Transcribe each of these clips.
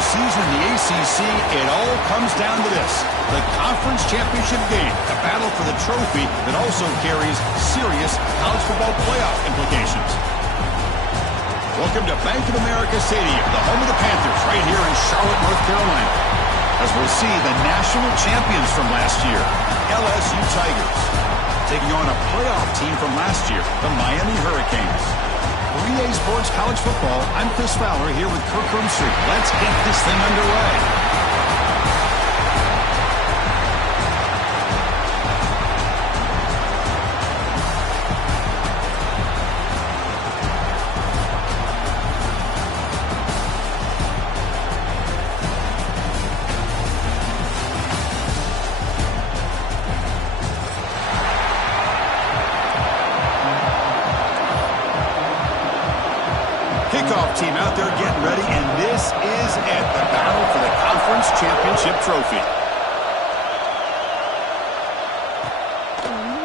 season in the ACC, it all comes down to this: the conference championship game, the battle for the trophy that also carries serious college football playoff implications. Welcome to Bank of America Stadium, the home of the Panthers, right here in Charlotte, North Carolina, as we'll see the national champions from last year, LSU Tigers, taking on a playoff team from last year, the Miami Hurricanes. For EA Sports College Football, I'm Chris Fowler here with Kirk Herbstreit. Let's get this thing underway. Kickoff team out there getting ready, and this is it, the battle for the conference championship trophy.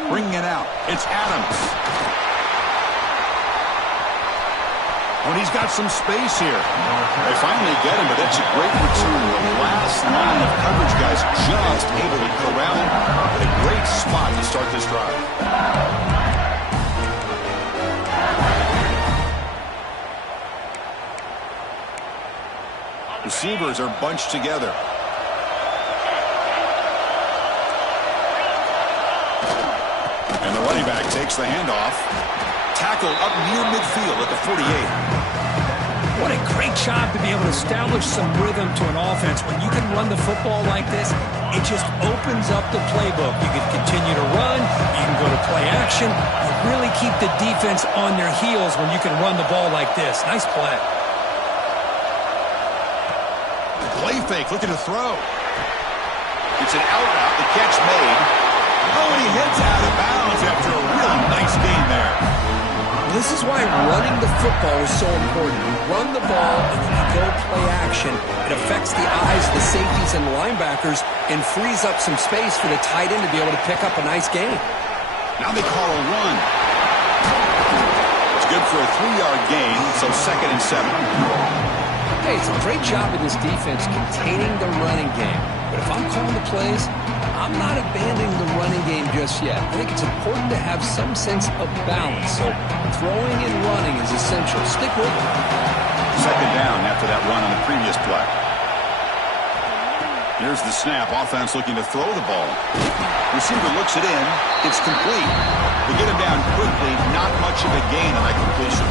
Bringing it out, it's Adams. Oh, and he's got some space here. They finally get him, but that's a great return. The last line of coverage guys just able to corral him. But a great spot to start this drive. Receivers are bunched together. And the running back takes the handoff. Tackle up near midfield at the 48. What a great job to be able to establish some rhythm to an offense. When you can run the football like this, it just opens up the playbook. You can continue to run. You can go to play action. You really keep the defense on their heels when you can run the ball like this. Nice play. Play fake, looking to throw. It's an out route, the catch made. Oh, and he heads out of bounds after a really nice gain there. This is why running the football is so important. You run the ball and then you go play action. It affects the eyes of the safeties and linebackers and frees up some space for the tight end to be able to pick up a nice gain. Now they call a run. It's good for a 3-yard gain, so 2nd and 7. Hey, it's a great job in this defense containing the running game. But if I'm calling the plays, I'm not abandoning the running game just yet. I think it's important to have some sense of balance. So throwing and running is essential. Stick with it. 2nd down after that run on the previous play. Here's the snap. Offense looking to throw the ball. Receiver looks it in. It's complete. They get him down quickly. Not much of a gain on that completion.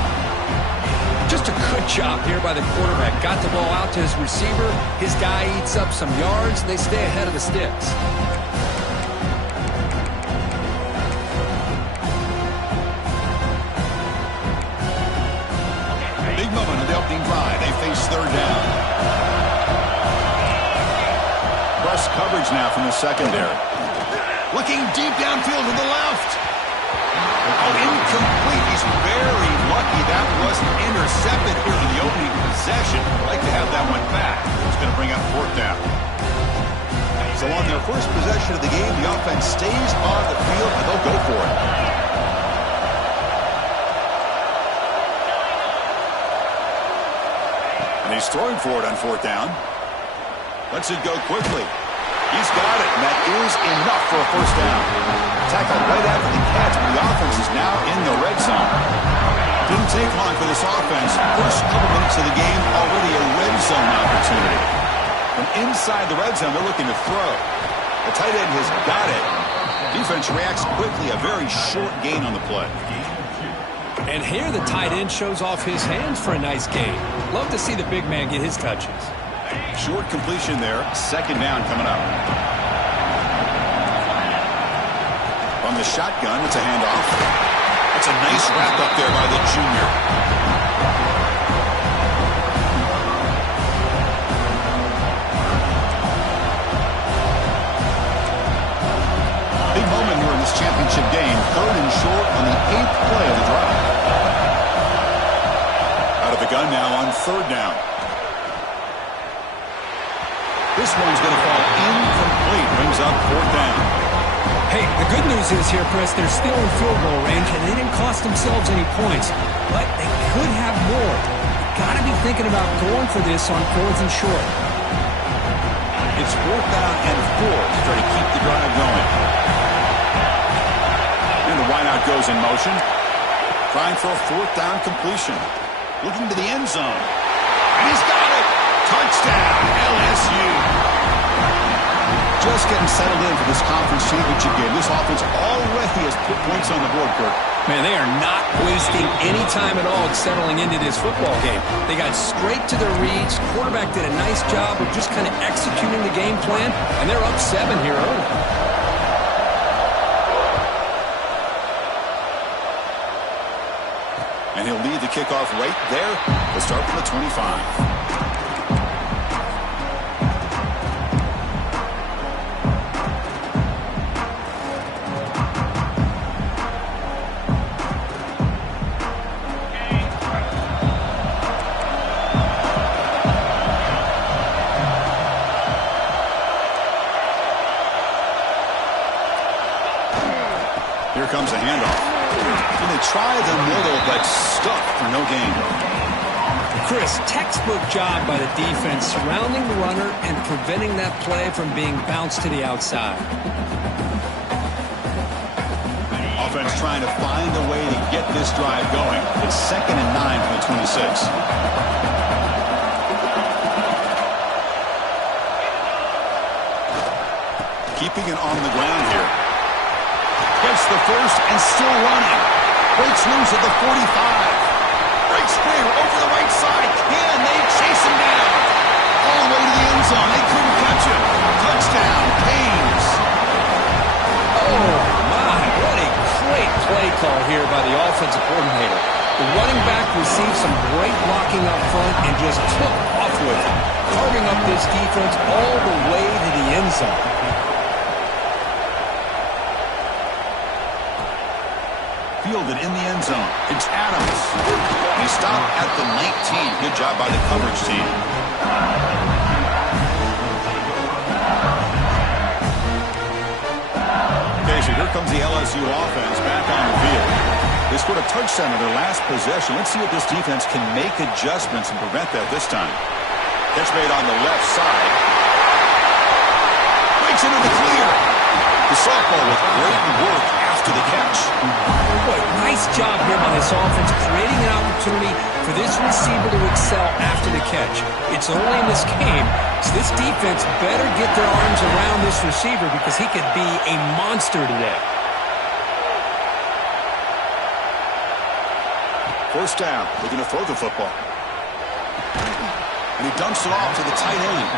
Just a good job here by the quarterback. Got the ball out to his receiver. His guy eats up some yards. They stay ahead of the sticks. Big moment on the opening drive. They face 3rd down. Press coverage now from the secondary. Looking deep downfield to the left. Oh, incomplete. He's very lucky that wasn't intercepted here in the opening possession. I'd like to have that one back. It's going to bring up 4th down. So on their first possession of the game, the offense stays on the field, and they'll go for it. And he's throwing for it on 4th down. Lets it go quickly. He's got it, and that is enough for a 1st down. Tackle right after the catch, but the offense is now in the red zone. Didn't take long for this offense. First couple minutes of the game, already a red zone opportunity. From inside the red zone, they're looking to throw. The tight end has got it. Defense reacts quickly, a very short gain on the play. And here the tight end shows off his hands for a nice gain. Love to see the big man get his touches. Short completion there. 2nd down coming up. From the shotgun, it's a handoff. It's a nice wrap up there by the junior. Big moment here in this championship game. 3rd and short on the 8th play of the drive. Out of the gun now on 3rd down. This one's going to fall incomplete. Brings up 4th down. Hey, the good news is here, Chris, they're still in field goal range, and they didn't cost themselves any points. But they could have more. got to be thinking about going for this on 4th and short. It's 4th down and 4 to try to keep the drive going. And the wideout goes in motion. Trying for a 4th down completion. Looking to the end zone. And he's got it. Touchdown, LSU. Just getting settled in for this conference championship game. This offense already has put points on the board, Kurt. Man, they are not wasting any time at all settling into this football game. They got straight to their reads. Quarterback did a nice job of just kind of executing the game plan, and they're up 7 here early. And he'll lead the kickoff right there. We'll start from the 25. Here comes a handoff. And they try the middle, but stuck for no gain. Chris, textbook job by the defense surrounding the runner and preventing that play from being bounced to the outside. Offense trying to find a way to get this drive going. It's 2nd and 9 from the 26. Keeping it on the ground here. Gets the first and still running. Breaks loose at the 45. Breaks free over the right side. Can they chase him down? All the way to the end zone. They couldn't catch him. Touchdown, Canes. Oh, my. What a great play call here by the offensive coordinator. The running back received some great blocking up front and just took off with it, carving up this defense all the way to the end zone. Fielded in the end zone. It's Adams. He stopped at the 19. Good job by the coverage team. Okay, so here comes the LSU offense back on the field. They scored a touchdown in their last possession. Let's see if this defense can make adjustments and prevent that this time. Catch made on the left side. Breaks into the clear. The sophomore with great work after the catch. Boy, nice job here by this offense, creating an opportunity for this receiver to excel after the catch. It's early in this game, so this defense better get their arms around this receiver because he could be a monster today. 1st down, looking to throw the football. And he dumps it off to the tight end.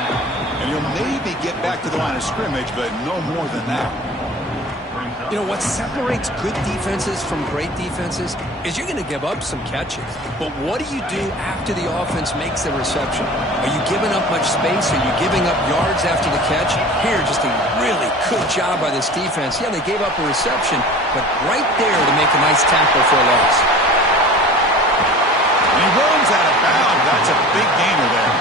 And he'll maybe get back to the line of scrimmage, but no more than that. You know, what separates good defenses from great defenses is you're going to give up some catches. But what do you do after the offense makes the reception? Are you giving up much space? Are you giving up yards after the catch? Here, just a really good job by this defense. Yeah, they gave up a reception, but right there to make a nice tackle for a loss. And he runs out of bounds. That's a big gainer there.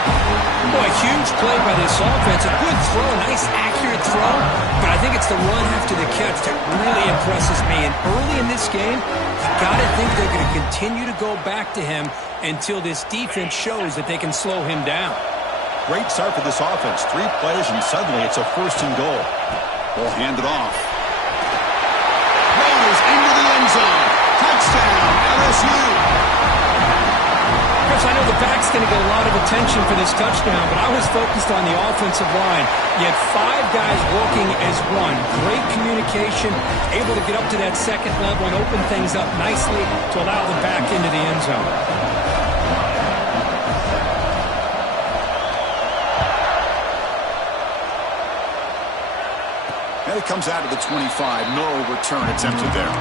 Boy, huge play by this offense. A good throw, nice accurate throw. But I think it's the run after the catch that really impresses me. And early in this game, you got to think they're going to continue to go back to him until this defense shows that they can slow him down. Great start for this offense. 3 plays, and suddenly it's a 1st and goal. We'll hand it off. Raiders into the end zone. Touchdown, LSU. I know the back's going to get a lot of attention for this touchdown, but I was focused on the offensive line. You had 5 guys working as one. Great communication, able to get up to that 2nd level and open things up nicely to allow the back into the end zone. And it comes out of the 25. No return attempted there.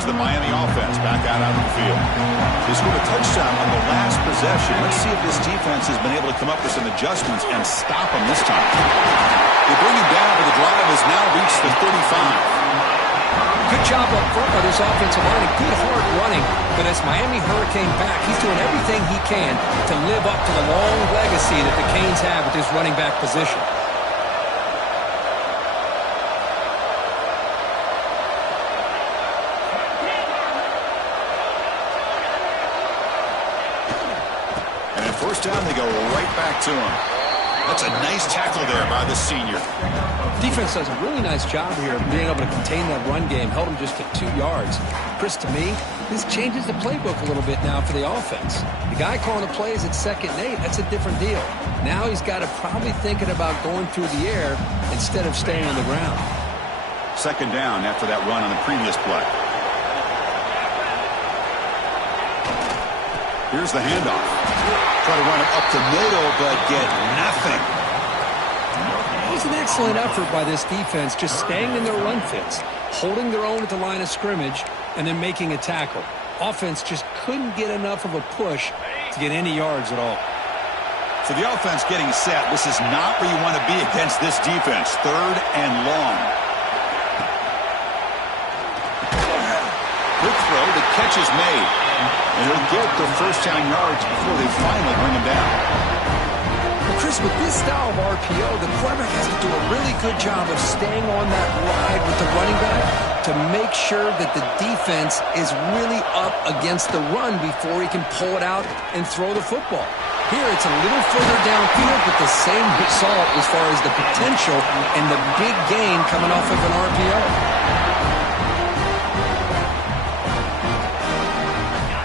The Miami offense back out onto the field. They scored a touchdown on the last possession. Let's see if this defense has been able to come up with some adjustments and stop them this time. They bring him down, but the drive has now reached the 35. Good job up front by this offensive line. Good hard running for this Miami Hurricane back. He's doing everything he can to live up to the long legacy that the Canes have at this running back position. it to him. That's a nice tackle there by the senior. Defense does a really nice job here of being able to contain that run game. Held him just to 2 yards. Chris, to me, this changes the playbook a little bit now for the offense. The guy calling the plays at 2nd and 8, that's a different deal. Now he's got to probably thinking about going through the air instead of staying on the ground. 2nd down after that run on the previous play. Here's the handoff. Try to run it up the middle, but get nothing. It was an excellent effort by this defense, just staying in their run fits, holding their own at the line of scrimmage, and then making a tackle. Offense just couldn't get enough of a push to get any yards at all. So the offense getting set. This is not where you want to be against this defense. 3rd and long. Quick throw. The catch is made. And he'll get the 1st down yards before they finally bring him down. Well, Chris, with this style of RPO, the quarterback has to do a really good job of staying on that ride with the running back to make sure that the defense is really up against the run before he can pull it out and throw the football. Here, it's a little further downfield, but the same result as far as the potential and the big gain coming off of an RPO.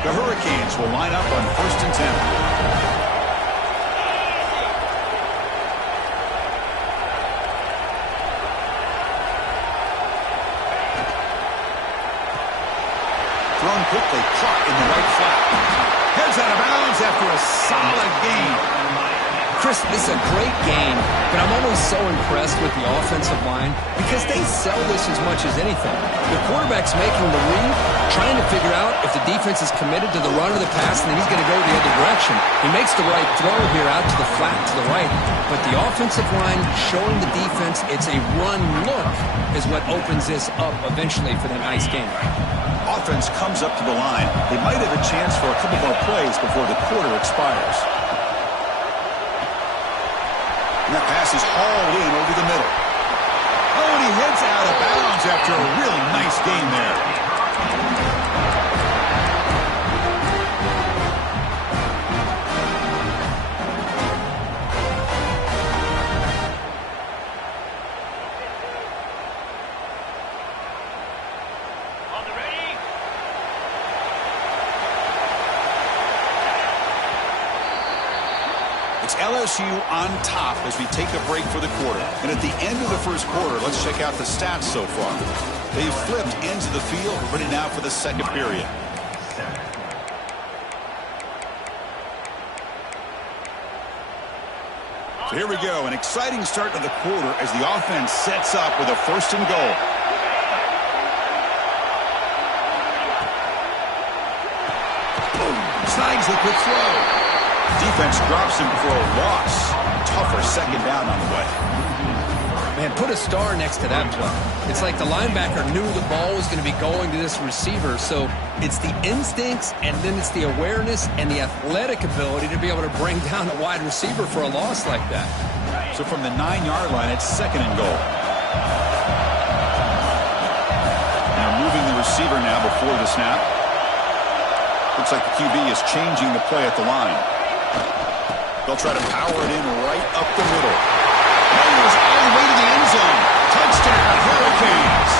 The Hurricanes will line up on 1st and 10. Thrown quickly, caught in the right flat. Heads out of bounds after a solid gain. Chris, this is a great game, but I'm always so impressed with the offensive line because they sell this as much as anything. The quarterback's making the read, trying to figure out if the defense is committed to the run or the pass, and then he's going to go the other direction. He makes the right throw here out to the flat to the right, but the offensive line showing the defense it's a run look is what opens this up eventually for that nice game. Offense comes up to the line. They might have a chance for a couple more plays before the quarter expires. And that pass is hauled in over the middle. Oh, and he heads out of bounds after a really nice gain there. It's LSU on top as we take a break for the quarter. And at the end of the 1st quarter, let's check out the stats so far. They've flipped ends of the field, ready now for the 2nd period. So here we go, an exciting start to the quarter as the offense sets up with a 1st and goal. Snags the quick throw. Defense drops him for a loss. Tougher 2nd down on the way. Man, put a star next to that play. It's like the linebacker knew the ball was going to be going to this receiver, so it's the instincts and then it's the awareness and the athletic ability to be able to bring down a wide receiver for a loss like that. So from the 9-yard line, it's 2nd and goal. Now moving the receiver now before the snap. Looks like the QB is changing the play at the line. They'll try to power it in right up the middle. Fires all the way to the end zone. Touchdown, Hurricanes.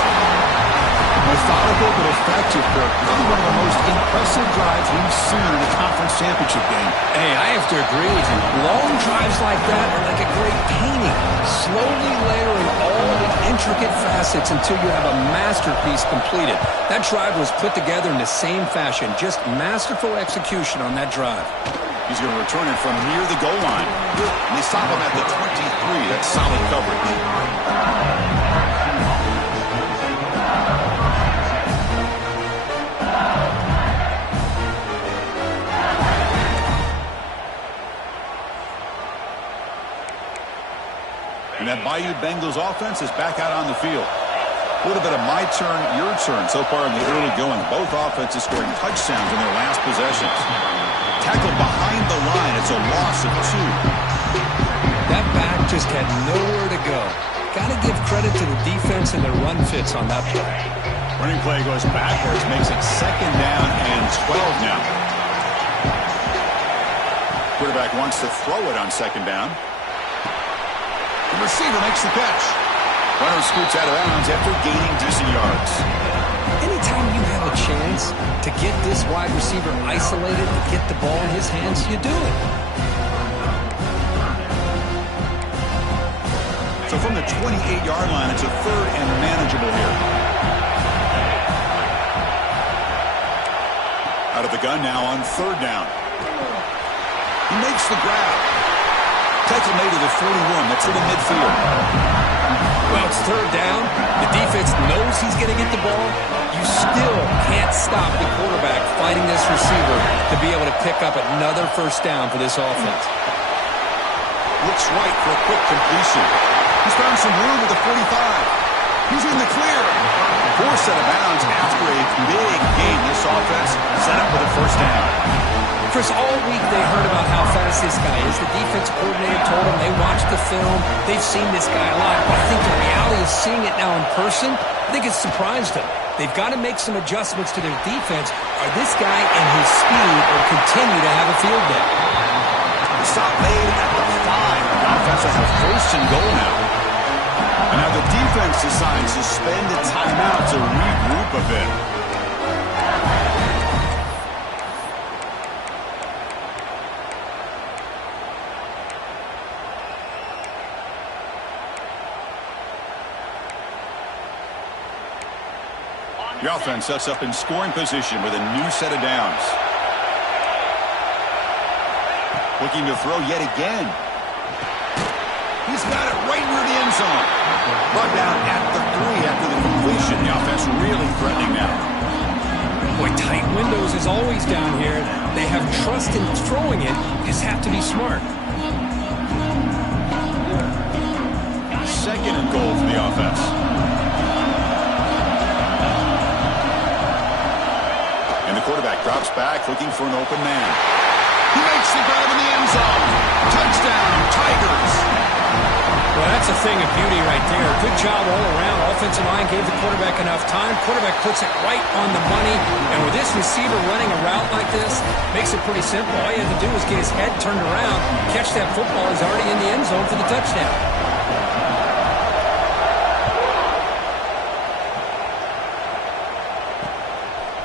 Methodical but effective, Kirk. Probably one of the most impressive drives we've seen in the conference championship game. Hey, I have to agree with you. Long drives like that are like a great painting. Slowly layering all the intricate facets until you have a masterpiece completed. That drive was put together in the same fashion. Just masterful execution on that drive. He's going to return it from near the goal line. And they stop him at the 23. That's solid coverage. And that Bayou Bengals offense is back out on the field. A little bit of my turn, your turn so far in the early going. Both offenses scoring touchdowns in their last possessions. Tackled behind the line. It's a loss of 2. That back just had nowhere to go. Got to give credit to the defense and their run fits on that play. Running play goes backwards, makes it 2nd down and 12 now. Quarterback wants to throw it on second down. The receiver makes the catch. Runner scoots out of bounds after gaining decent yards. Anytime you have a chance to get this wide receiver isolated, to get the ball in his hands, you do it. So from the 28-yard line, it's a third and manageable here. Out of the gun now on third down. He makes the grab. Tackle made to the 41. That's to the midfield. Well, it's third down. The defense knows he's going to get the ball. You still can't stop the quarterback fighting this receiver to be able to pick up another first down for this offense. Looks right for a quick completion. He's found some room at the 45. He's in the clear. Forced out of bounds after a big gain. This offense set up with a first down. Chris, all week they heard about how fast this guy is. The defense coordinator told them they watched the film. They've seen this guy a lot. But I think the reality of seeing it now in person, I think it's surprised them. They've got to make some adjustments to their defense, or this guy and his speed will continue to have a field day. The stop made at the 5. The offense has a first and goal now. And now the defense decides to spend a timeout to regroup a bit. The offense sets up in scoring position with a new set of downs. Looking to throw yet again. He's got it right near the end zone. Brought down at the 3 after the completion. The offense really threatening now. Boy, tight windows is always down here. They have trust in throwing it. Just have to be smart. Second and goal for the offense. And the quarterback drops back looking for an open man. He makes the grab in the end zone. Touchdown, Tigers. Well, that's a thing of beauty right there. Good job all around. Offensive line gave the quarterback enough time. Quarterback puts it right on the money. And with this receiver running a route like this, makes it pretty simple. All you have to do is get his head turned around, catch that football. He's already in the end zone for the touchdown.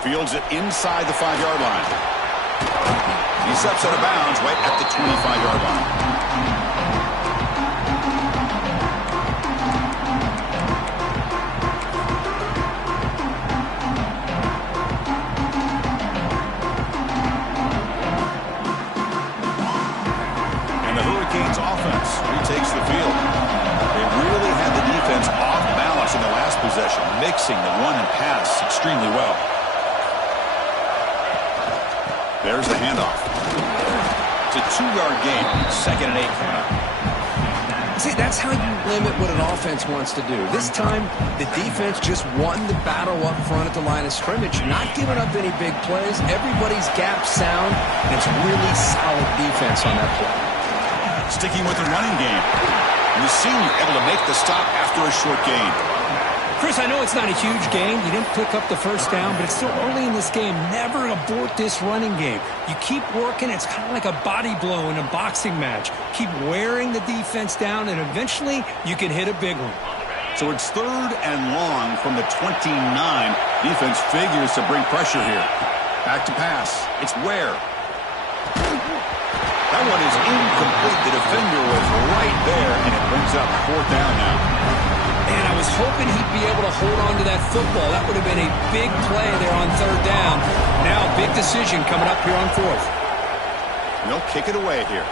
Fields it inside the 5-yard line. He steps out of bounds right at the 25-yard line. And the Hurricanes offense retakes the field. They really had the defense off balance in the last possession, mixing the run and pass extremely well. There's the handoff. It's a 2-yard gain. 2nd and 8 coming up. See, that's how you limit what an offense wants to do. This time, the defense just won the battle up front at the line of scrimmage, not giving up any big plays. Everybody's gap sound, and it's really solid defense on that play. Sticking with the running game. And the senior able to make the stop after a short gain. Chris, I know it's not a huge gain. You didn't pick up the first down, but it's still early in this game. Never abort this running game. You keep working. It's kind of like a body blow in a boxing match. Keep wearing the defense down, and eventually you can hit a big one. So it's 3rd and long from the 29. Defense figures to bring pressure here. Back to pass. It's Ware. That one is incomplete. The defender was right there, and it brings up 4th down now. And I was hoping he'd be able to hold on to that football. That would have been a big play there on 3rd down. Now, big decision coming up here on 4th. They'll kick it away here.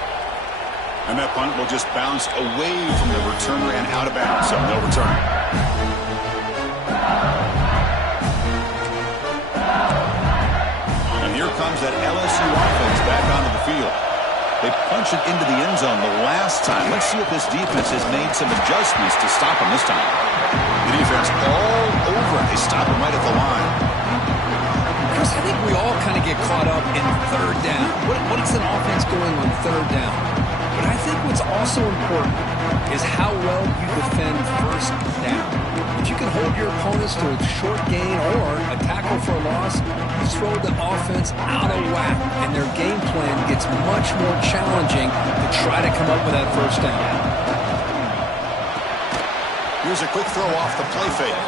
And that punt will just bounce away from the returner and out of bounds, so no return. And here comes that LSU offense back onto the field. They punch it into the end zone the last time. Let's see if this defense has made some adjustments to stop them this time. The defense all over it. They stop him right at the line. Chris, I think we all kind of get caught up in 3rd down. What is an offense doing on 3rd down? But I think what's also important is how well you defend 1st down. If you can hold your opponents to a short gain or a tackle for a loss, throw the offense out of whack, and their game plan gets much more challenging to try to come up with that first down. Here's a quick throw off the play fake.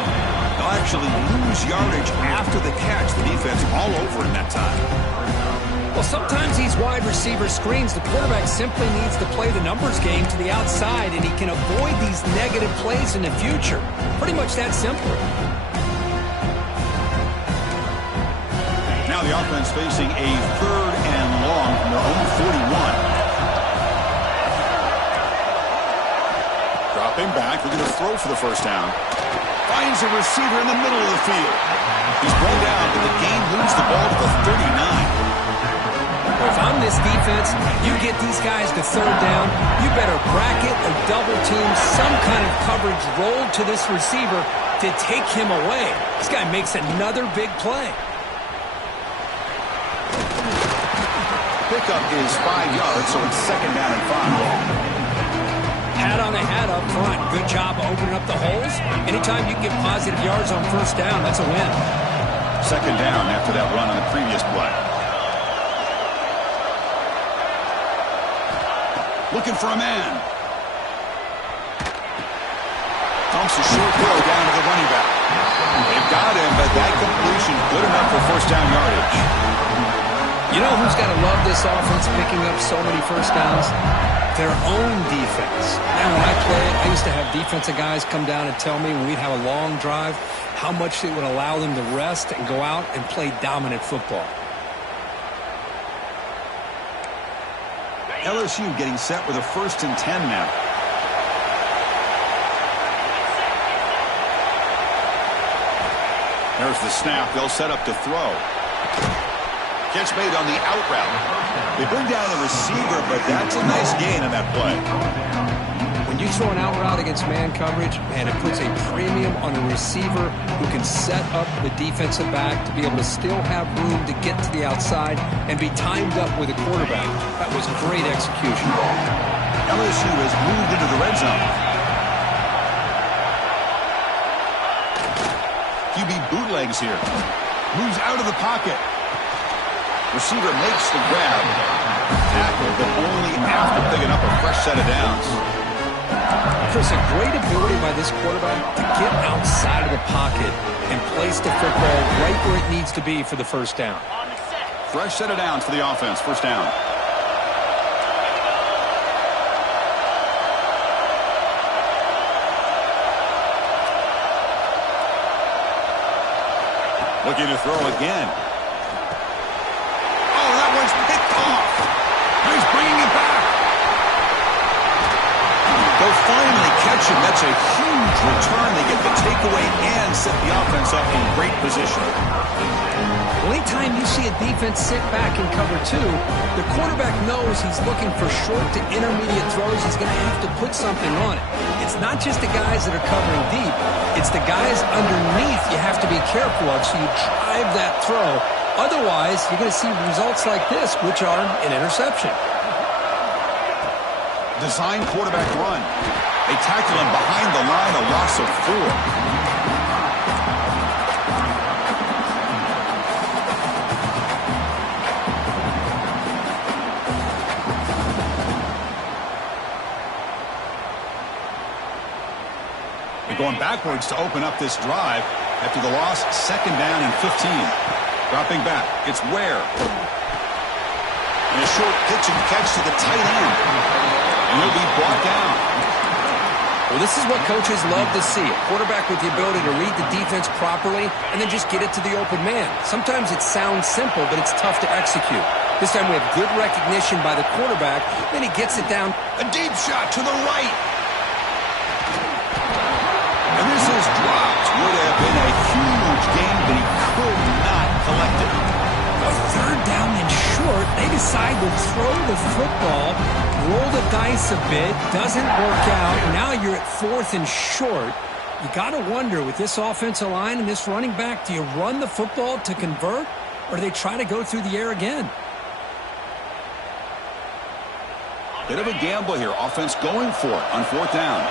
They'll actually lose yardage after the catch. The defense all over in that time. Well, sometimes these wide receiver screens, the quarterback simply needs to play the numbers game to the outside, and he can avoid these negative plays in the future. Pretty much that simple. Now the offense facing a 3rd and long from their own 41. Dropping back, looking to throw for the first down. Finds a receiver in the middle of the field. He's brought down, but the game moves the ball to the 39. If I'm this defense, you get these guys to 3rd down, you better bracket or double team some kind of coverage rolled to this receiver to take him away. This guy makes another big play. Pickup is 5 yards, so it's 2nd down and 5. Hat on a hat up front. Good job opening up the holes. Anytime you can get positive yards on 1st down, that's a win. 2nd down after that run on the previous play. Looking for a man. Dumps a short throw down to the running back. They've got him, but that completion good enough for 1st down yardage. You know who's got to love this offense picking up so many 1st downs? Their own defense. And when I played, I used to have defensive guys come down and tell me when we'd have a long drive how much it would allow them to rest and go out and play dominant football. LSU getting set with a 1st and 10 now. There's the snap. They'll set up to throw. Catch made on the out route. They bring down the receiver, but that's a nice gain on that play. When you throw an out route against man coverage, man, it puts a premium on a receiver who can set up the defensive back to be able to still have room to get to the outside and be timed up with a quarterback. That was great execution. LSU has moved into the red zone. QB bootlegs here. Moves out of the pocket. Receiver makes the grab. Tackle, but only after picking up a fresh set of downs. Chris, a great ability by this quarterback to get outside of the pocket and place the football right where it needs to be for the 1st down. Fresh set of downs for the offense. 1st down. Looking to throw again. Oh, that one's picked off. He's bringing it back. They'll finally catch him. That's a huge return. They get the takeaway and set the offense up in great position. Well, anytime you see a defense sit back in cover 2, the quarterback knows he's looking for short to intermediate throws. He's going to have to put something on it. It's not just the guys that are covering deep. It's the guys underneath you have to be careful of, so you drive that throw. Otherwise, you're going to see results like this, which are an interception. Design quarterback run. They tackle him behind the line, a loss of 4. They're going backwards to open up this drive after the loss. 2nd down and 15. Dropping back. It's Ware. And a short pitch and catch to the tight end. And he'll be brought down. Well, this is what coaches love to see. A quarterback with the ability to read the defense properly and then just get it to the open man. Sometimes it sounds simple, but it's tough to execute. This time we have good recognition by the quarterback. Then he gets it down. A deep shot to the right. And this is dropped. Would have been a huge gain, but he could not collect it. A 3rd down and short. They decide to throw the football, roll the dice a bit, doesn't work out. Now you're at 4th and short. You got to wonder, with this offensive line and this running back, do you run the football to convert, or do they try to go through the air again? Bit of a gamble here. Offense going for it on 4th down.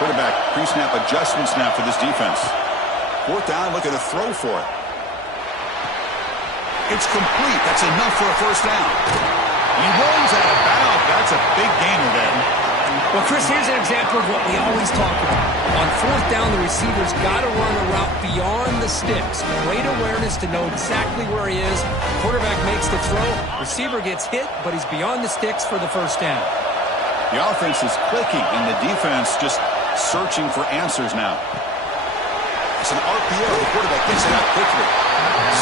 Quarterback pre-snap adjustment snap for this defense. Fourth down, looking to throw for it. It's complete. That's enough for a first down. He rolls out of bounds. That's a big gainer there. Well, Chris, here's an example of what we always talk about. On fourth down, the receiver's got to run a route beyond the sticks. Great awareness to know exactly where he is. Quarterback makes the throw. Receiver gets hit, but he's beyond the sticks for the first down. The offense is clicking, and the defense just searching for answers now. It's an RPO. The quarterback gets it out quickly.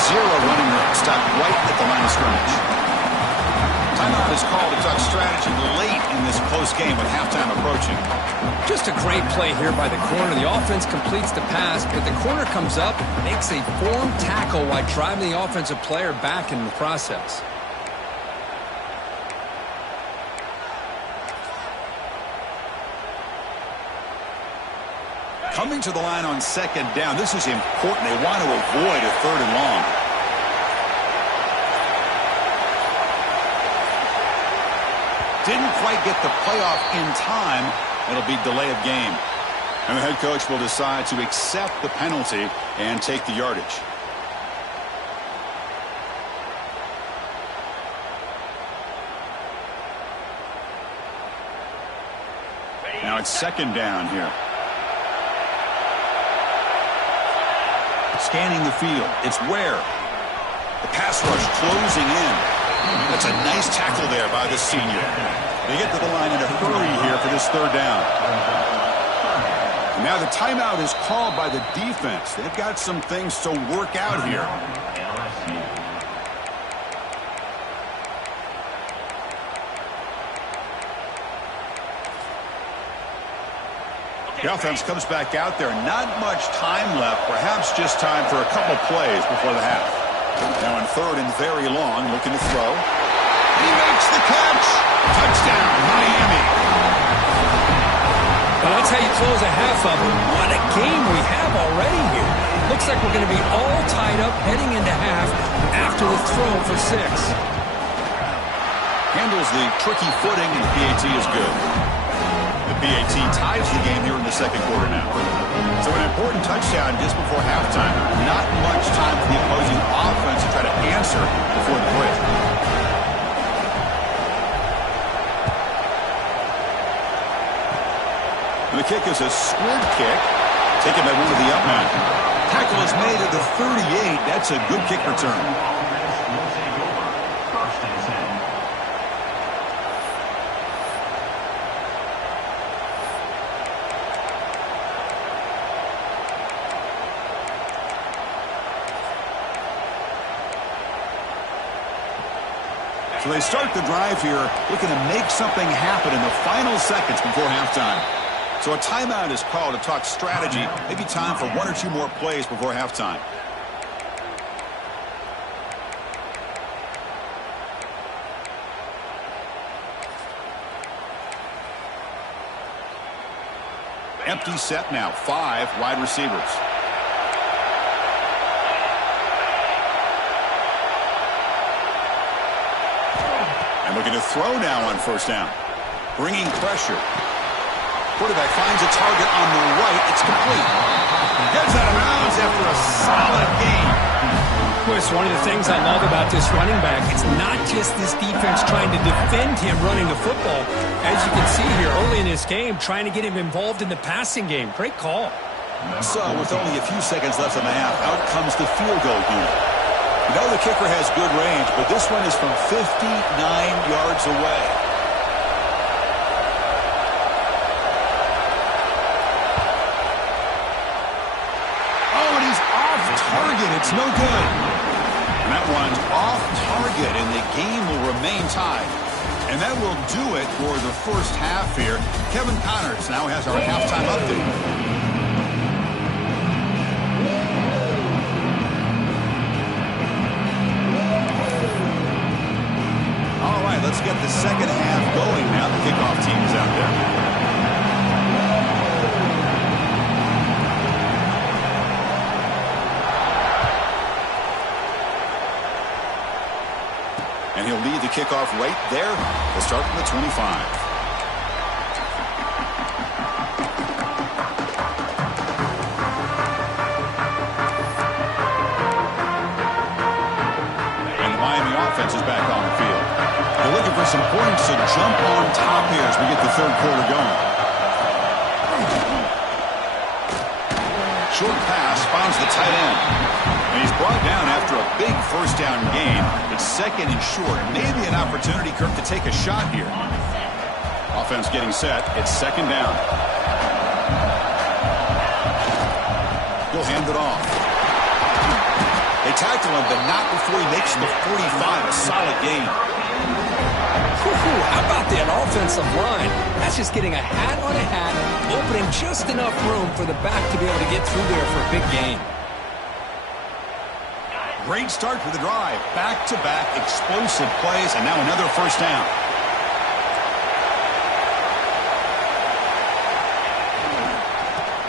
Zero running room. Stopped right at the line of scrimmage. Timeout is called to talk strategy late in this close game with halftime approaching. Just a great play here by the corner. The offense completes the pass, but the corner comes up, makes a form tackle while driving the offensive player back in the process. Coming to the line on second down. This is important. They want to avoid a third and long. Didn't quite get the playoff in time. It'll be delay of game. And the head coach will decide to accept the penalty and take the yardage. Now it's second down here. Scanning the field. It's Ware. The pass rush closing in. That's a nice tackle there by the senior. They get to the line in a hurry here for this third down. And now the timeout is called by the defense. They've got some things to work out here. The offense comes back out there. Not much time left. Perhaps just time for a couple plays before the half. Now in third and very long, looking to throw. He makes the catch. Touchdown, Miami. Well, that's how you close a half of it. What a game we have already here. Looks like we're going to be all tied up heading into half after the throw for 6. Handles the tricky footing, and the PAT is good. The PAT ties the game here in the second quarter now. So an important touchdown just before halftime. Not much time for the opposing offense to try to answer before the break. And the kick is a squib kick. Taken by one of the up men. Tackle is made at the 38. That's a good kick return. So they start the drive here, looking to make something happen in the final seconds before halftime. So a timeout is called to talk strategy. Maybe time for 1 or 2 more plays before halftime. Empty set now. 5 wide receivers. And looking to throw now on first down. Bringing pressure. Quarterback finds a target on the right. It's complete. Gets out of bounds after a solid game. Chris, one of the things I love about this running back, it's not just this defense trying to defend him running the football. As you can see here early in this game, trying to get him involved in the passing game. Great call. So with only a few seconds left in the half, out comes the field goal unit. You know the kicker has good range, but this one is from 59 yards away. Oh, and he's off target. It's no good. And that one's off target, and the game will remain tied. And that will do it for the first half here. Kevin Connors now has our halftime update. Let's get the second half going now. The kickoff team is out there. And he'll lead the kickoff right there. We'll start from the 25. They're looking for some points to jump on top here as we get the third quarter going. Short pass finds the tight end. And he's brought down after a big first down gain. It's second and short. Maybe an opportunity, Kirk, to take a shot here. Offense getting set. It's second down. He'll hand it off. They tackle him, but not before he makes the 45. A solid gain. How about that offensive line? That's just getting a hat on a hat, opening just enough room for the back to be able to get through there for a big gain. Great start for the drive. Back-to-back explosive plays, and now another first down.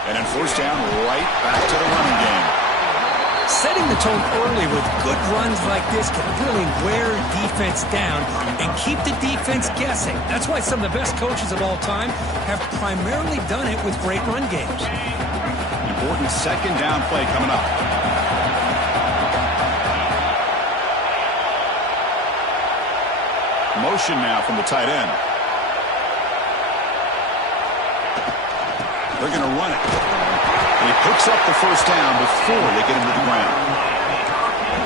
And then first down, right back to the running game. Setting the tone early with good runs like this can really wear defense down and keep the defense guessing. That's why some of the best coaches of all time have primarily done it with great run games. Important second down play coming up. Motion now from the tight end. They're going to run it. And he picks up the first down before they get him to the ground.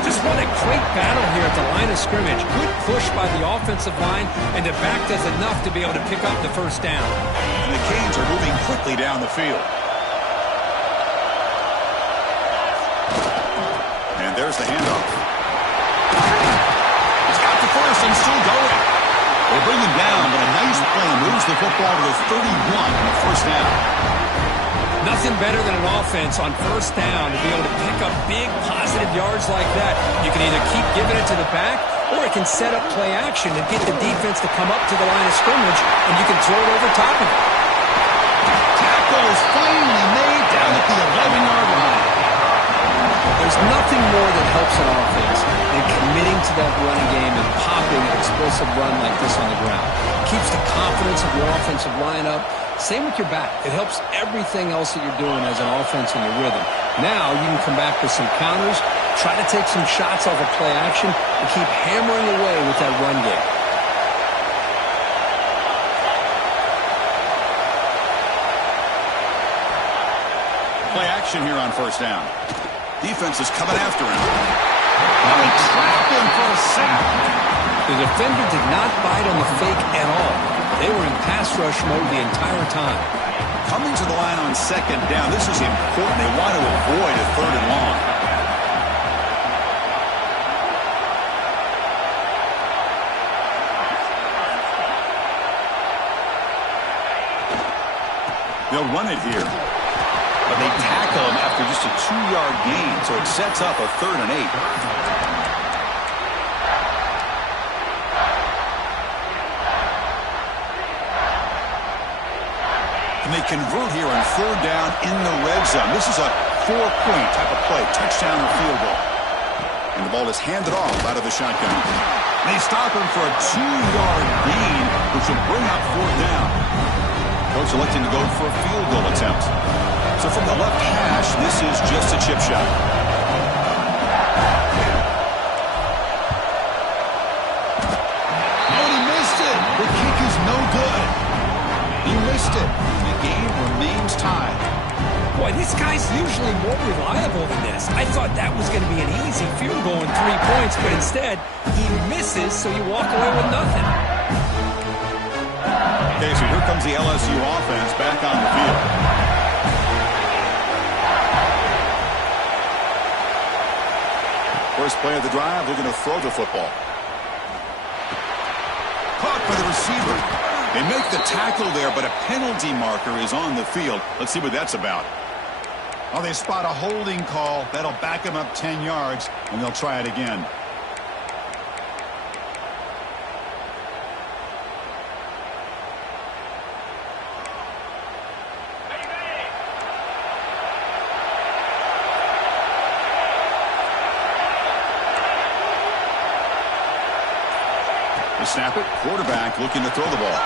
Just won a great battle here at the line of scrimmage. Good push by the offensive line, and the back does enough to be able to pick up the first down. And the Canes are moving quickly down the field. And there's the handoff. He's got the first and still going. They bring him down, but a nice play moves the football to the 31 on the first down. Nothing better than an offense on first down to be able to pick up big positive yards like that. You can either keep giving it to the back, or it can set up play action and get the defense to come up to the line of scrimmage, and you can throw it over top of it. Tackle is finally made down at the 11-yard line. There's nothing more that helps an offense than committing to that running game and popping an explosive run like this on the ground. It keeps the confidence of your offensive line up. Same with your back. It helps everything else that you're doing as an offense in your rhythm. Now you can come back with some counters, try to take some shots off of play action, and keep hammering away with that run game. Play action here on first down. Defense is coming after him. Now he trapped him for a sack. The defender did not bite on the fake at all. They were in pass rush mode the entire time. Coming to the line on second down. This is important. They want to avoid a third and long. They'll run it here. But they tackle him after just a 2-yard gain, so it sets up a 3rd and 8. And they convert here on 3rd down in the red zone. This is a 4-point type of play, touchdown or field goal. And the ball is handed off out of the shotgun. And they stop him for a 2-yard gain, which will bring up 4th down. Coach electing to go for a field goal attempt. So from the left hash, this is just a chip shot. Oh, and he missed it. The kick is no good. He missed it. The game remains tied. Boy, this guy's usually more reliable than this. I thought that was going to be an easy field goal in 3 points, but instead, he misses, so you walk away with nothing. Okay, so here comes the LSU offense back on the field. First play of the drive, they're going to throw the football. Caught by the receiver. They make the tackle there, but a penalty marker is on the field. Let's see what that's about. Oh, they spot a holding call. That'll back them up 10 yards, and they'll try it again. They snap it. Quarterback looking to throw the ball.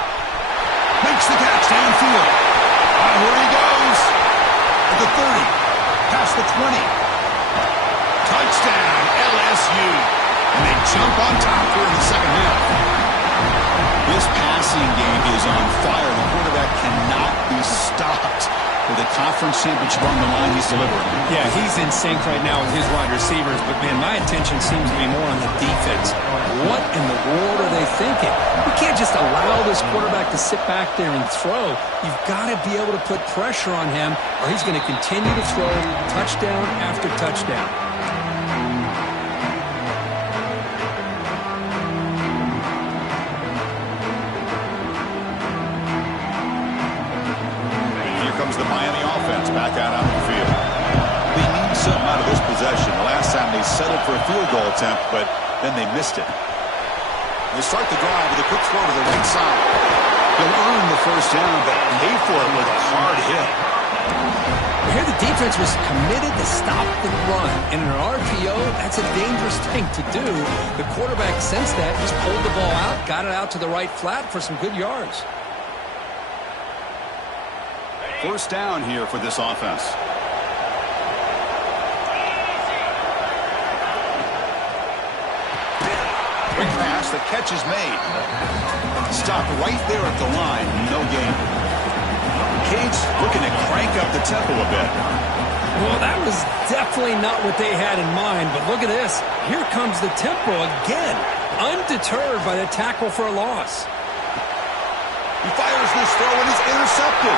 Makes the catch downfield. And here he goes. At the 30. Past the 20. Touchdown, LSU. And they jump on top here in the second half. This passing game is on fire. The quarterback cannot be stopped. With a conference championship on the line, he's delivering. Yeah, he's in sync right now with his wide receivers, but, man, my attention seems to be more on the defense. What in the world are they thinking? You can't just allow this quarterback to sit back there and throw. You've got to be able to put pressure on him, or he's going to continue to throw touchdown after touchdown. The Miami offense back out on the field. They need something out of this possession. The last time they settled for a field goal attempt, but then they missed it. They start the drive with a quick throw to the right side. He'll earn the first down, but pay for it with a hard hit. Here the defense was committed to stop the run. In an RPO, that's a dangerous thing to do. The quarterback sensed that, just pulled the ball out, got it out to the right flat for some good yards. First down here for this offense. Quick pass, the catch is made. Stop right there at the line, no gain. Cade's looking to crank up the tempo a bit. Well, that was definitely not what they had in mind, but look at this. Here comes the tempo again, undeterred by the tackle for a loss. He fires this throw and is intercepted.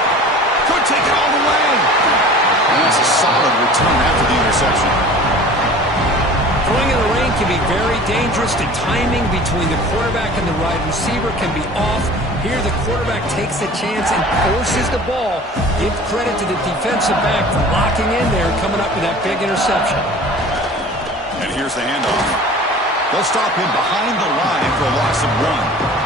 Could take it all the way. And that's a solid return after the interception. Throwing in the rain can be very dangerous. The timing between the quarterback and the wide receiver can be off. Here the quarterback takes a chance and forces the ball. Give credit to the defensive back for locking in there and coming up with that big interception. And here's the handoff. They'll stop him behind the line for a loss of 1.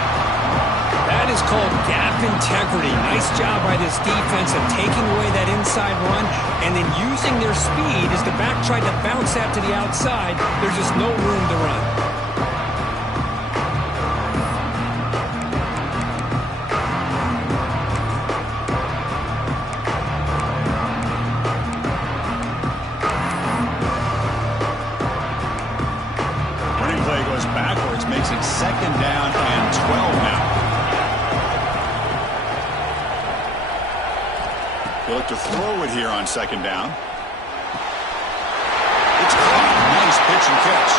That is called gap integrity. Nice job by this defense of taking away that inside run and then using their speed as the back tried to bounce that to the outside. There's just no room to run. Running play goes backwards, makes it second down and 12 now. They'll look to throw it here on second down. It's caught. Nice pitch and catch.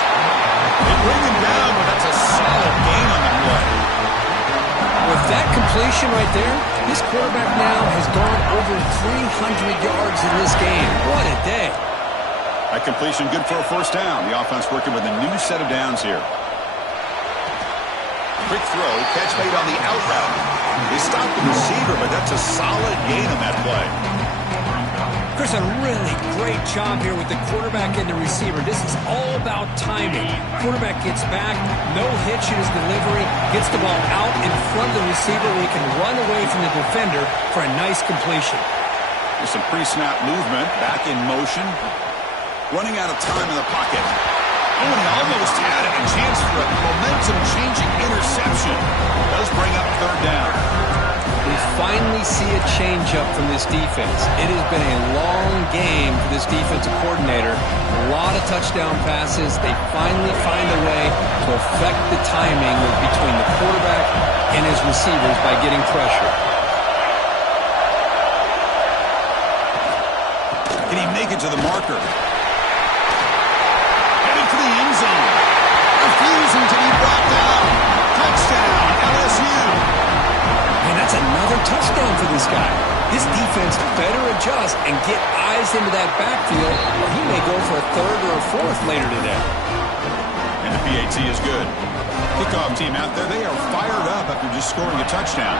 They bring him down, but that's a solid gain on the play. With that completion right there, this quarterback now has gone over 300 yards in this game. What a day. That completion good for a first down. The offense working with a new set of downs here. Quick throw, catch made on the out route. They stopped the receiver, but that's a solid gain on that play. Chris, a really great job here with the quarterback and the receiver. This is all about timing. Quarterback gets back, no hitch in his delivery, gets the ball out in front of the receiver where he can run away from the defender for a nice completion. There's some pre-snap movement, back in motion. Running out of time in the pocket. Oh, and he almost had it. A chance for a momentum-changing interception. Does bring up third down. We finally see a change-up from this defense. It has been a long game for this defensive coordinator. A lot of touchdown passes. They finally find a way to affect the timing between the quarterback and his receivers by getting pressure. Can he make it to the marker? Headed for the end zone. Refusing to be brought down. Touchdown, LSU. And that's another touchdown for this guy. This defense better adjust and get eyes into that backfield, or he may go for a third or a fourth later today. And the PAT is good. Kickoff team out there, they are fired up after just scoring a touchdown.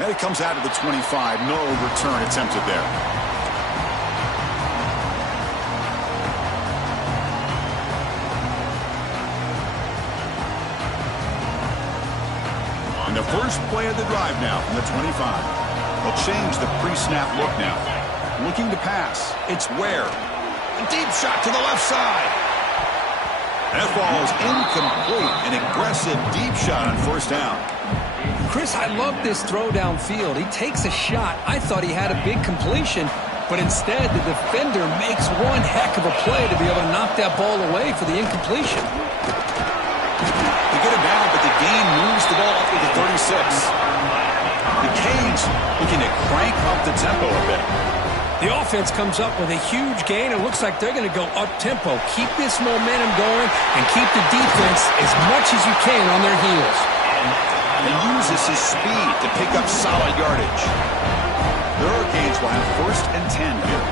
And it comes out of the 25. No return attempted there. On the first play of the drive now from the 25. They'll change the pre-snap look now. Looking to pass. It's Ware. A deep shot to the left side. That ball is incomplete. An aggressive deep shot on first down. Chris, I love this throw downfield. He takes a shot. I thought he had a big completion, but instead the defender makes one heck of a play to be able to knock that ball away for the incompletion. The Canes looking to crank up the tempo a bit. The offense comes up with a huge gain. It looks like they're going to go up-tempo. Keep this momentum going and keep the defense as much as you can on their heels. And uses his speed to pick up solid yardage. The Hurricanes will have 1st and 10 here.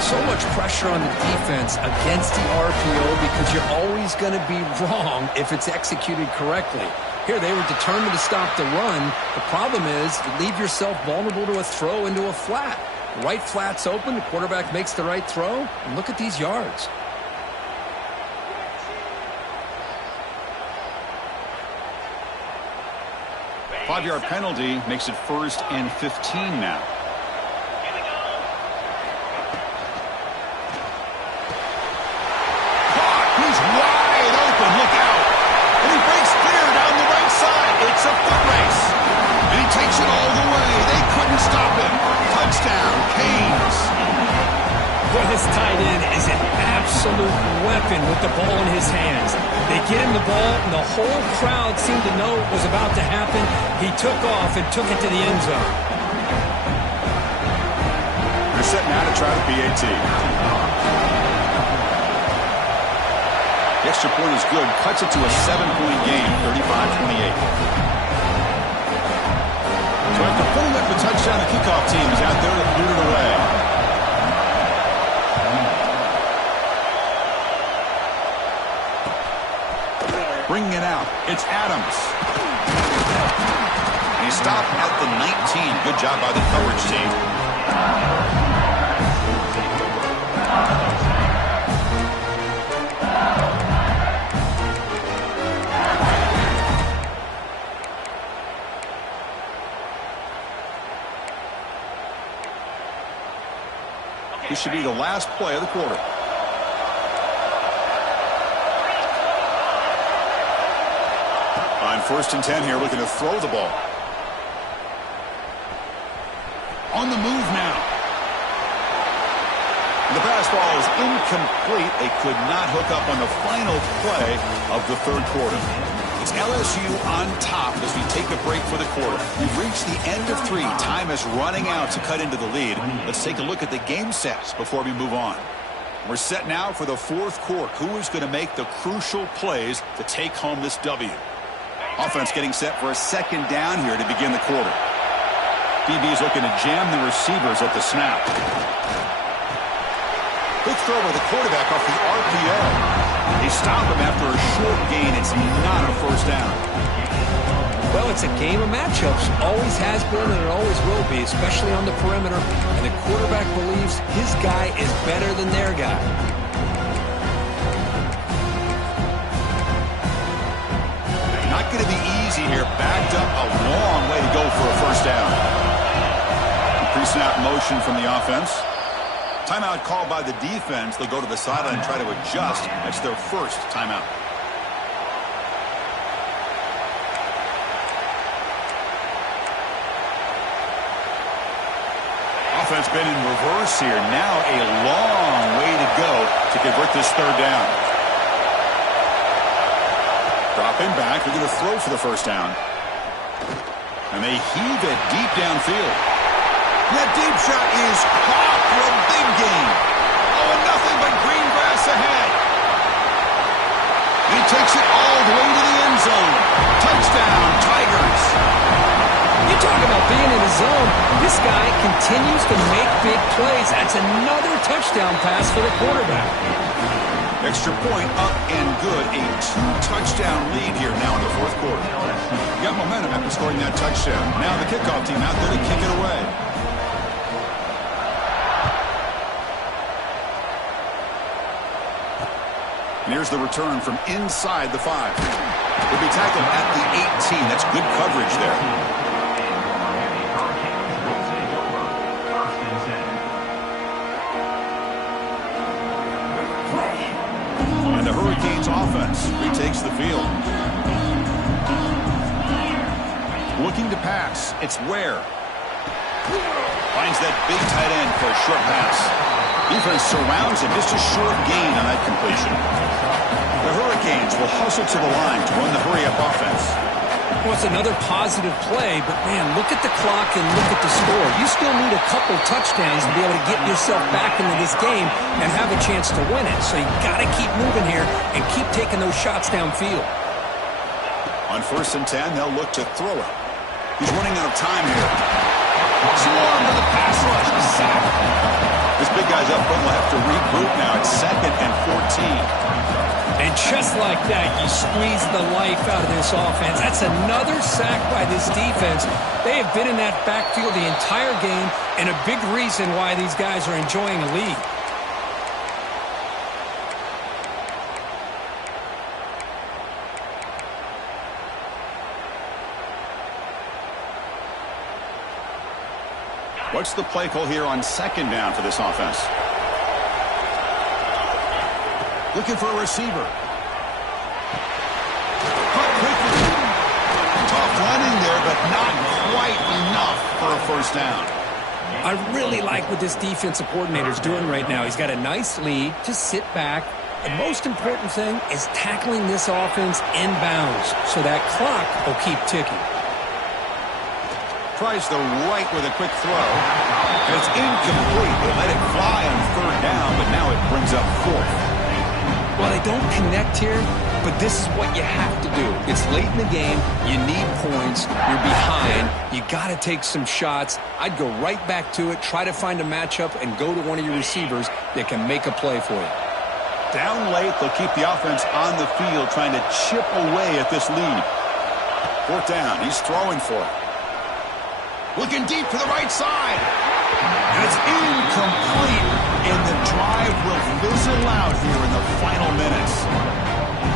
So much pressure on the defense against the RPO because you're always going to be wrong if it's executed correctly. Here, they were determined to stop the run. The problem is you leave yourself vulnerable to a throw into a flat. The right flat's open, the quarterback makes the right throw, and look at these yards. Five-yard penalty makes it 1st and 15 now. He's wide open. Look out. And he breaks clear down the right side. It's a foot race. And he takes it all the way. They couldn't stop him. Touchdown, Canes. Boy, this tight end is an absolute weapon with the ball in his hands. They get him the ball, and the whole crowd seemed to know what was about to happen. He took off and took it to the end zone. They're setting out to try the PAT. The extra point is good. Cuts it to a 7-point game, 35-28. So after putting up the touchdown, the kickoff team is out there to boot it away. Bringing it out. It's Adams. And he stopped at the 19. Good job by the coverage team. This should be the last play of the quarter. On 1st and 10 here, looking to throw the ball. On the move now. The pass ball is incomplete. They could not hook up on the final play of the 3rd quarter. It's LSU on top as we take a break for the quarter. We've reached the end of 3. Time is running out to cut into the lead. Let's take a look at the game sets before we move on. We're set now for the 4th quarter. Who is going to make the crucial plays to take home this W? Offense getting set for a 2nd down here to begin the quarter. DB is looking to jam the receivers at the snap. Quick throw by the quarterback off the RPO. They stop him after a short gain. It's not a 1st down. Well, it's a game of matchups. Always has been and it always will be, especially on the perimeter. And the quarterback believes his guy is better than their guy. Not going to be easy here. Backed up a long way to go for a 1st down. Pre-snap motion from the offense. Timeout called by the defense. They'll go to the sideline and try to adjust. That's their 1st timeout. Offense been in reverse here. Now a long way to go to convert this 3rd down. Dropping back. They're going to throw for the 1st down. And they heave it deep downfield. That deep shot is caught for a big gain. Oh, and nothing but green grass ahead. He takes it all the way to the end zone. Touchdown, Tigers. You talk about being in the zone. This guy continues to make big plays. That's another touchdown pass for the quarterback. Extra point up and good. A 2-touchdown lead here now in the 4th quarter. You got momentum after scoring that touchdown. Now the kickoff team out there to kick it away. And here's the return from inside the 5. He'll be tackled at the 18. That's good coverage there. And the Hurricanes offense retakes the field. Looking to pass. It's Ware. Finds that big tight end for a short pass. Defense surrounds him. Just a short gain on that completion. The Hurricanes will hustle to the line to run the hurry-up offense. Well, it's another positive play, but, man, look at the clock and look at the score. You still need a couple touchdowns to be able to get yourself back into this game and have a chance to win it. So you got to keep moving here and keep taking those shots downfield. On 1st and 10, they'll look to throw it. He's running out of time here. Swarm to the pass rush. Sack. This big guy's up front will have to regroup now. It's 2nd and 14. And just like that, you squeeze the life out of this offense. That's another sack by this defense. They have been in that backfield the entire game, and a big reason why these guys are enjoying a lead. What's the play call here on 2nd down for this offense? Looking for a receiver. Cut quickly. Tough running there, but not quite enough for a 1st down. I really like what this defensive coordinator is doing right now. He's got a nice lead. Just sit back. The most important thing is tackling this offense inbounds so that clock will keep ticking. Tries the right with a quick throw. And it's incomplete. They let it fly on 3rd down, but now it brings up 4th. Well, they don't connect here, but this is what you have to do. It's late in the game. You need points. You're behind. You got to take some shots. I'd go right back to it, try to find a matchup, and go to one of your receivers that can make a play for you. Down late, they'll keep the offense on the field, trying to chip away at this lead. 4th down. He's throwing for it. Looking deep to the right side. And it's incomplete. And the drive will fizzle out here in the final minutes.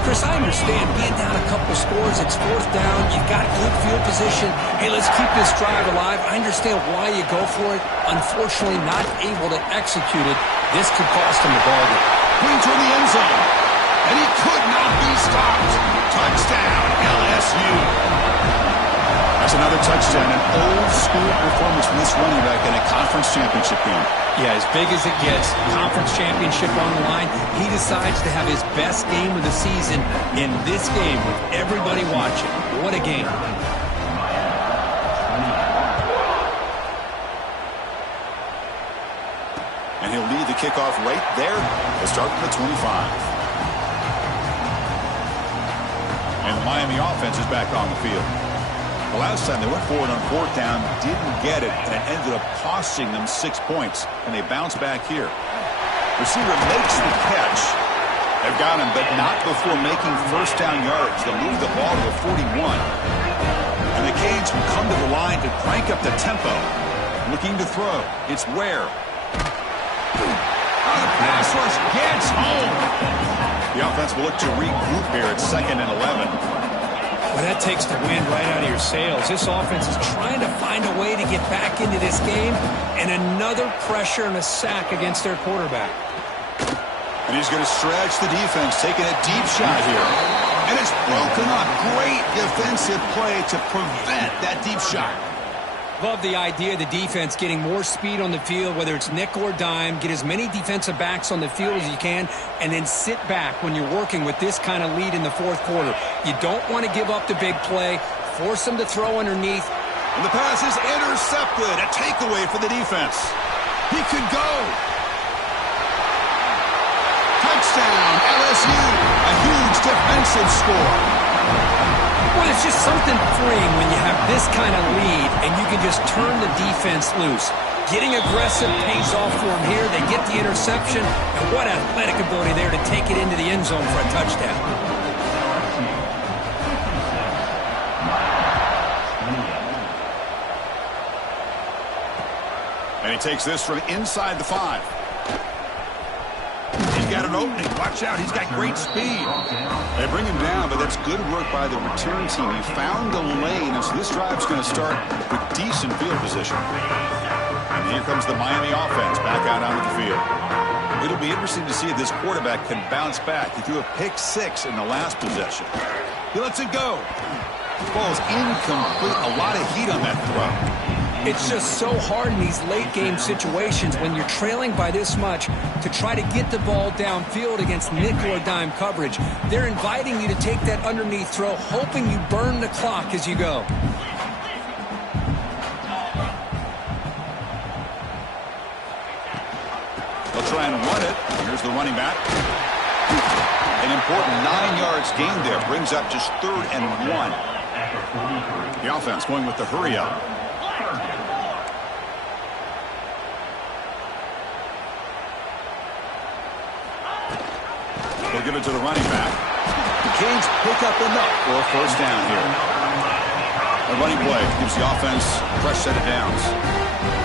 Chris, I understand being down a couple scores. It's 4th down. You've got good field position. Hey, let's keep this drive alive. I understand why you go for it. Unfortunately, not able to execute it. This could cost him the ball game. Clean toward the end zone. And he could not be stopped. Touchdown, LSU. That's another touchdown, an old-school performance from this running back in a conference championship game. Yeah, as big as it gets, conference championship on the line, he decides to have his best game of the season in this game with everybody watching. What a game. And he'll lead the kickoff right there. They'll start from the 25. And the Miami offense is back on the field. The last time they went forward on 4th down, didn't get it, and it ended up costing them 6 points. And they bounce back here. Receiver makes the catch. They've got him, but not before making 1st down yards. They'll move the ball to the 41. And the Canes will come to the line to crank up the tempo. Looking to throw. It's Ware. The pass rush gets home. The offense will look to regroup here at 2nd and 11. Well, that takes the wind right out of your sails. This offense is trying to find a way to get back into this game, and another pressure and a sack against their quarterback. And he's going to stretch the defense, taking a deep shot here. And it's broken up. Great defensive play to prevent that deep shot. Love the idea of the defense getting more speed on the field, whether it's nickel or dime, get as many defensive backs on the field as you can, and then sit back when you're working with this kind of lead in the 4th quarter. You don't want to give up the big play, force them to throw underneath. And the pass is intercepted. A takeaway for the defense. He could go. Touchdown, LSU. A huge defensive score. Well, it's just something freeing when you have this kind of lead and you can just turn the defense loose. Getting aggressive pays off for them here. They get the interception, and what athletic ability there to take it into the end zone for a touchdown. And he takes this from inside the 5. He's got an opening. Watch out. He's got great speed. They bring him down, but that's good work by the return team. He found the lane, and so this drive's going to start with decent field position. And here comes the Miami offense back out onto the field. It'll be interesting to see if this quarterback can bounce back. He threw a pick-6 in the last possession. He lets it go. The ball is incomplete. A lot of heat on that throw. It's just so hard in these late-game situations when you're trailing by this much to try to get the ball downfield against nickel or dime coverage. They're inviting you to take that underneath throw, hoping you burn the clock as you go. They'll try and run it. Here's the running back. An important 9 yards gain there. Brings up just 3rd and 1. The offense going with the hurry up. They'll give it to the running back. The Canes pick up enough for a first down here. A running play gives the offense a fresh set of downs.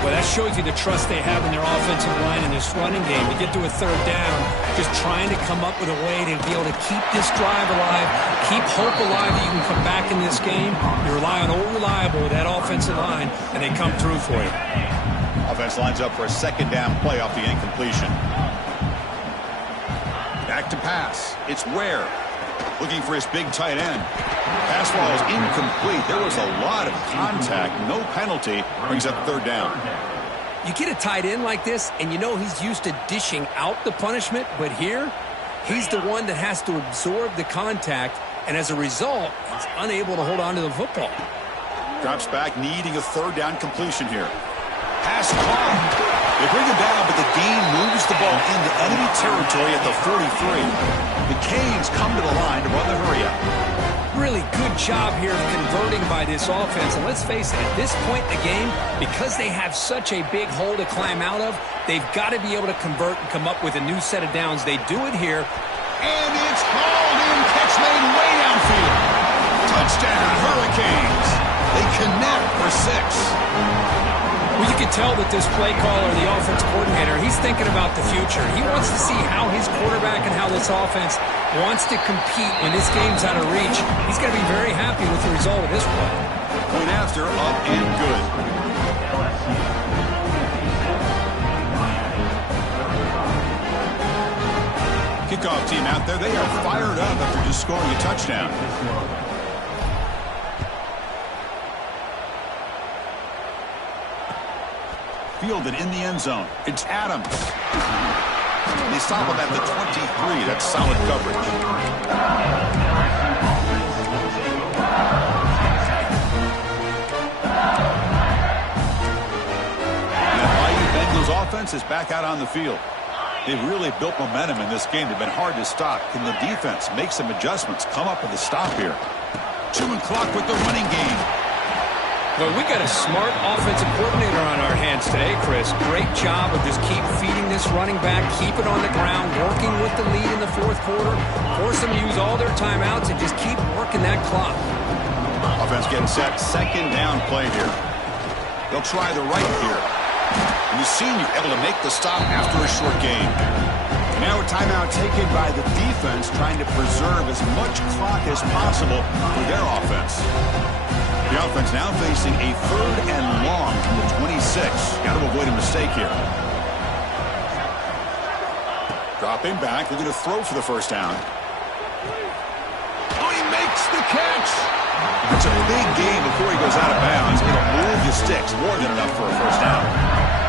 Well, that shows you the trust they have in their offensive line in this running game. To get to a 3rd down, just trying to come up with a way to be able to keep this drive alive, keep hope alive that you can come back in this game. You rely on Old Reliable with that offensive line, and they come through for you. Offense lines up for a 2nd down play off the incompletion. Back to pass. It's Ware looking for his big tight end. Pass ball is incomplete. There was a lot of contact. No penalty. Brings up 3rd down. You get a tight end like this, and you know he's used to dishing out the punishment, but here, he's the one that has to absorb the contact, and as a result, he's unable to hold on to the football. Drops back, needing a 3rd down completion here. Pass caught. They bring him down, but the gain moves the ball into enemy territory at the 43. The Canes come to the line to run the hurry-up. Really good job here of converting by this offense. And let's face it, at this point in the game, because they have such a big hole to climb out of, they've got to be able to convert and come up with a new set of downs. They do it here. And it's hauled in. Catch made way downfield. Touchdown, Hurricanes. They connect for 6. Well, you can tell that this play caller, the offense coordinator, he's thinking about the future. He wants to see how his quarterback and how this offense wants to compete when this game's out of reach. He's going to be very happy with the result of this play. Point after, up and good. Kickoff team out there, they are fired up after just scoring a touchdown. Fielded in the end zone. It's Adams. They stop him at the 23. That's solid coverage. And that Miami Bengals offense is back out on the field. They've really built momentum in this game. They've been hard to stop. Can the defense make some adjustments? Come up with a stop here. Chewing clock with the running game. Well, we got a smart offensive coordinator on our hands today, Chris. Great job of just keep feeding this running back, keep it on the ground, working with the lead in the 4th quarter, force them to use all their timeouts, and just keep working that clock. Offense getting set. 2nd down play here. They'll try the right here. And the senior able to make the stop after a short gain. Now a timeout taken by the defense, trying to preserve as much clock as possible for their offense. The offense now facing a 3rd and long from the 26. Got to avoid a mistake here. Dropping back, looking to throw for the 1st down. Oh, he makes the catch. That's a big gain before he goes out of bounds. It'll move the sticks. More than enough for a 1st down.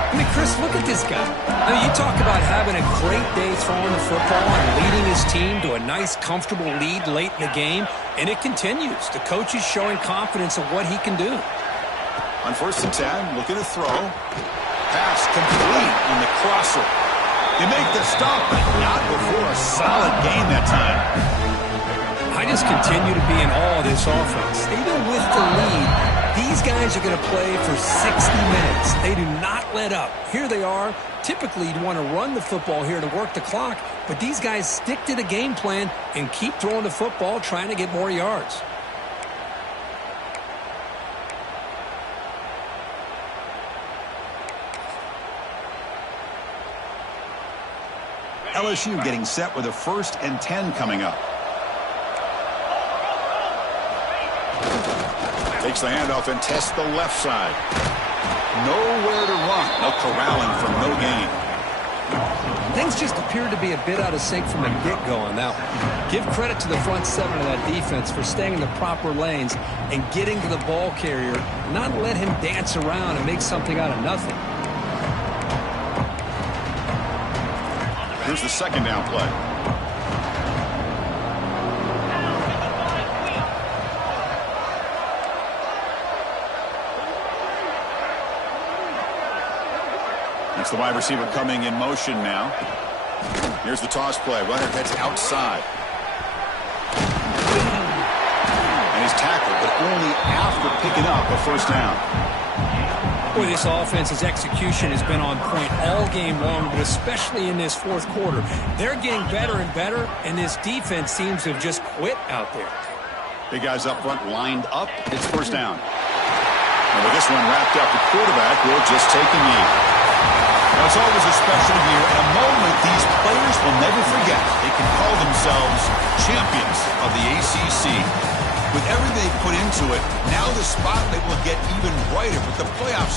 I mean, Chris, look at this guy. I mean, you talk about having a great day throwing the football and leading his team to a nice, comfortable lead late in the game, and it continues. The coach is showing confidence of what he can do. On 1st and 10, looking to throw. Pass complete on the crosser. They make the stop, but not before a solid gain that time. I just continue to be in awe of this offense. Even with the lead, these guys are going to play for 60 minutes. They do not let up. Here they are. Typically, you'd want to run the football here to work the clock, but these guys stick to the game plan and keep throwing the football, trying to get more yards. LSU getting set with a 1st and 10 coming up. Takes the handoff and tests the left side. Nowhere to run. No corralling for no gain. things just appeared to be a bit out of sync from the get-go on that one. Give credit to the front seven of that defense for staying in the proper lanes and getting to the ball carrier, not let him dance around and make something out of nothing. Here's the second down play. It's the wide receiver coming in motion now. Here's the toss play. Runner heads outside. And he's tackled, but only after picking up a first down. Boy, this offense's execution has been on point all game long, but especially in this fourth quarter. They're getting better and better, and this defense seems to have just quit out there. Big guys up front lined up. It's first down. And with this one wrapped up, the quarterback will just take a knee. Now, it's always a special year and a moment these players will never forget. They can call themselves champions of the ACC. With everything they put into it, now the spotlight will get even brighter with the playoffs.